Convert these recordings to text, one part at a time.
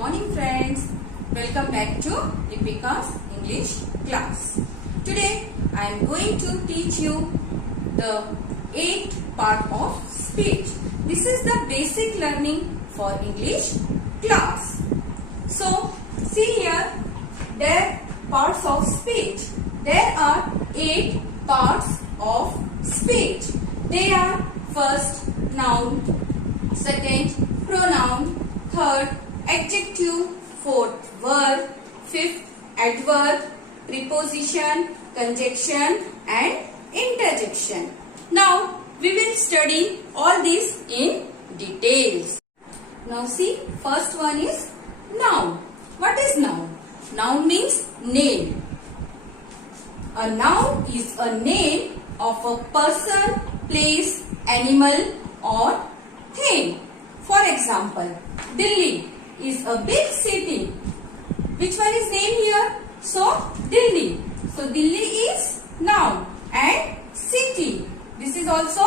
morning friends. Welcome back to Deepika's English class. Today I am going to teach you the 8th part of speech. This is the basic learning for English class. So see here, there parts of speech. There are 8 parts of speech. They are first noun, second pronoun, third adjective, fourth verb, fifth adverb, preposition, conjunction and interjection. Now we will study all these in details. Now see, first one is noun. What is noun? Noun means name. A noun is a name of a person, place, animal or thing. For example, Delhi is a big city. Which one is named here? So, Delhi. So, Delhi is noun and city. This is also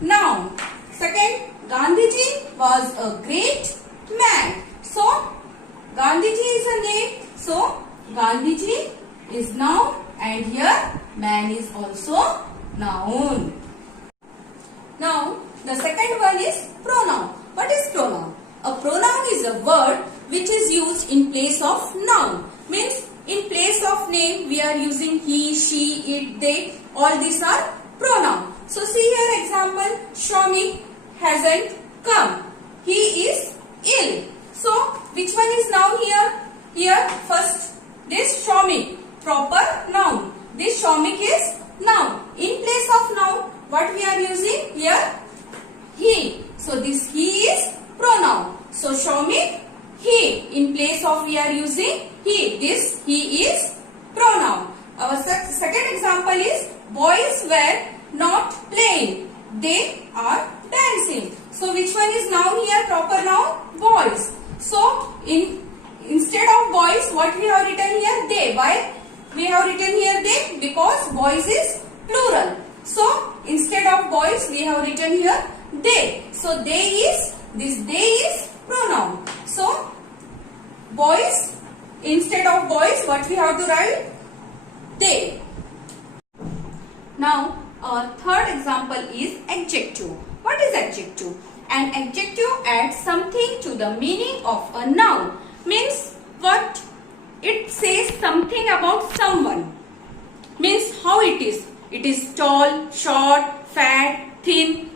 noun. Second, Gandhiji was a great man. So, Gandhiji is a name. So, Gandhiji is noun and here man is also noun. Now, the second one is pronoun. What is pronoun? A pronoun is a word which is used in place of noun. Means in place of name we are using he, she, it, they. All these are pronoun. So see here example, Shramik hasn't come. He is ill. So which one is noun here? Here first this Shramik, proper noun. This Shramik is noun. In place of noun what we are using here? He. So this he is pronoun. So Shramik, he. In place of we are using he. This he is pronoun. Our second example is boys were not playing. They are dancing. So which one is noun here? Proper noun? Boys. So instead of boys what we have written here? They. Why we have written here they? Because boys is plural. So instead of boys we have written here they. So they is, this they is pronoun. So boys, instead of boys what we have to write? They. Now our third example is adjective. What is adjective? An adjective adds something to the meaning of a noun. Means what? It says something about someone. Means how it is. It is tall, short, fat, thin,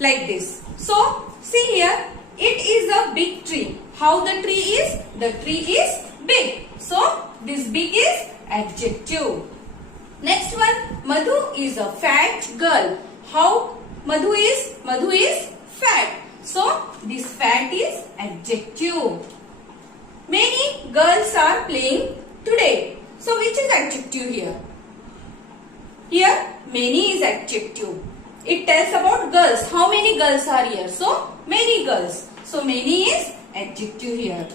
like this. So see here, it is a big tree. How the tree is? The tree is big. So this big is adjective. Next one, Madhu is a fat girl. How Madhu is? Madhu is fat. So this fat is adjective. Many girls are playing today. So which is adjective here? Here many is adjective. It tells about girls. How many girls are here? So many girls. So many is adjective here.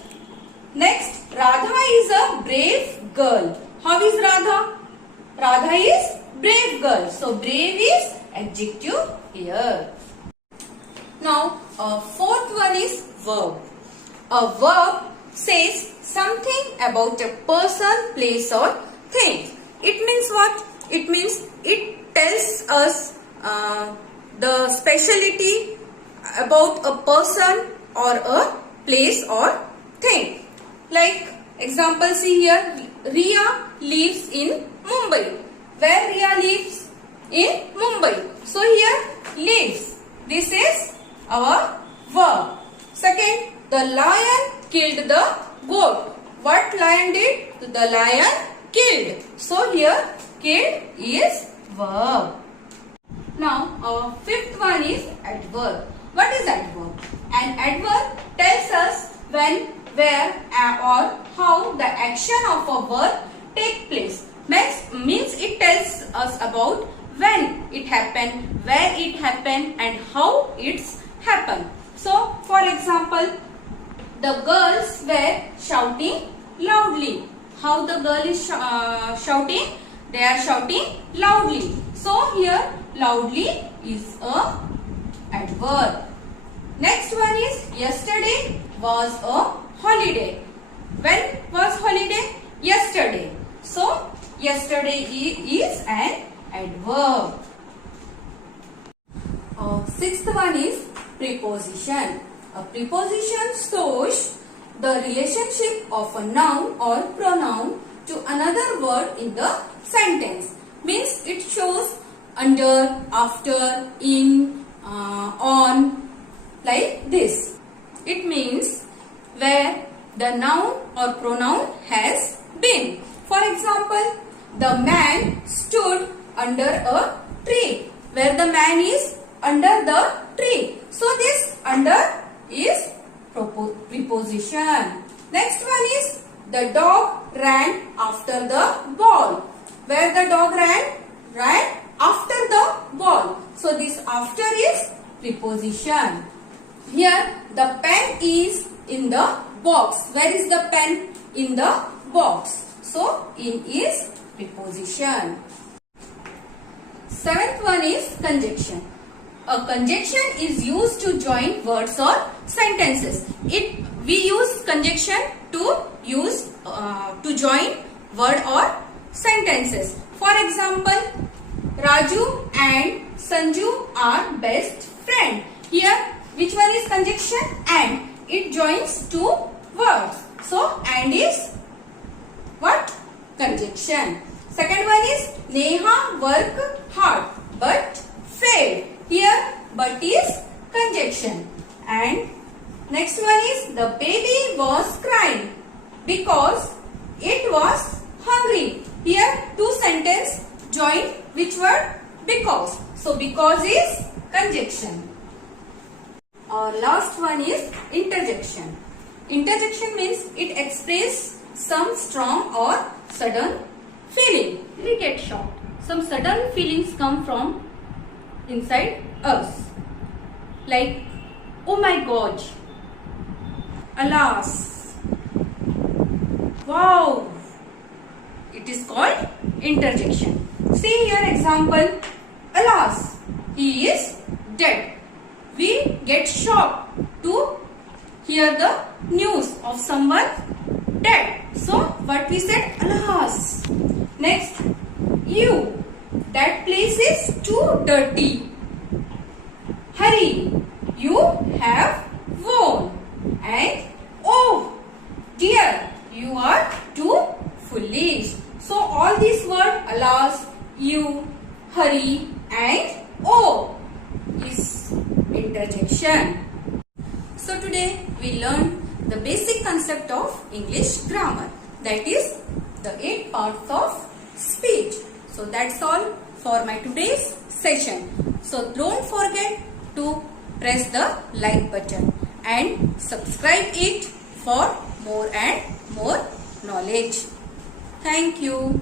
Next, Radha is a brave girl. How is Radha? Radha is brave girl. So brave is adjective here. Now fourth one is verb. A verb says something about a person, place or thing. It means what? It means it tells us the speciality about a person or a place or thing. Like example, see here, Riya lives in Mumbai. Where Riya lives? In Mumbai. So here lives. This is our verb. Second, the lion killed the goat. What lion did? The lion killed. So here killed is verb. Now our fifth one is adverb. What is adverb? An adverb tells us when, where or how the action of a verb take place. Means it tells us about when it happened, where it happened and how it's happened. So for example, the girls were shouting loudly. How the girl is shouting? They are shouting loudly. So here loudly is a adverb. Next one is yesterday was a holiday. When was holiday? Yesterday. So, yesterday is an adverb. Sixth one is preposition. A preposition shows the relationship of a noun or pronoun to another word in the sentence. Means it shows under, after, in, on, like this. It means where the noun or pronoun has been. For example, the man stood under a tree. Where the man is under the tree. So this under is preposition. Next one is the dog ran after the ball. Where the dog ran after the ball. So this after is preposition. Here the pen is in the box. Where is the pen? In the box. So in is preposition. Seventh one is conjunction. A conjunction is used to join words or sentences. We use conjunction to join word or sentences. For example, Raju and Sanju are best friends. Here, which one is conjunction? And. It joins two words. So, and is what? Conjunction. Second one is Neha worked hard but failed. Here, but is conjunction. And next one is the baby was crying because it was hungry. Here, two sentences join which word? Because. So, because is conjunction. Our last one is interjection. Interjection means it expresses some strong or sudden feeling. We get shocked. Some sudden feelings come from inside us. Like, oh my God, alas, wow. It is called interjection. See here example, alas, he is dead. We get shocked to hear the news of someone dead. So, what we said? Alas. Next, you. That place is too dirty. Hurry. You have won. And, oh, dear, you are too foolish. So, all these words, alas, you, hurry, and oh, is interjection. So today we learned the basic concept of English grammar, that is the 8 parts of speech. So that's all for my today's session. So don't forget to press the like button and subscribe it for more and more knowledge. Thank you.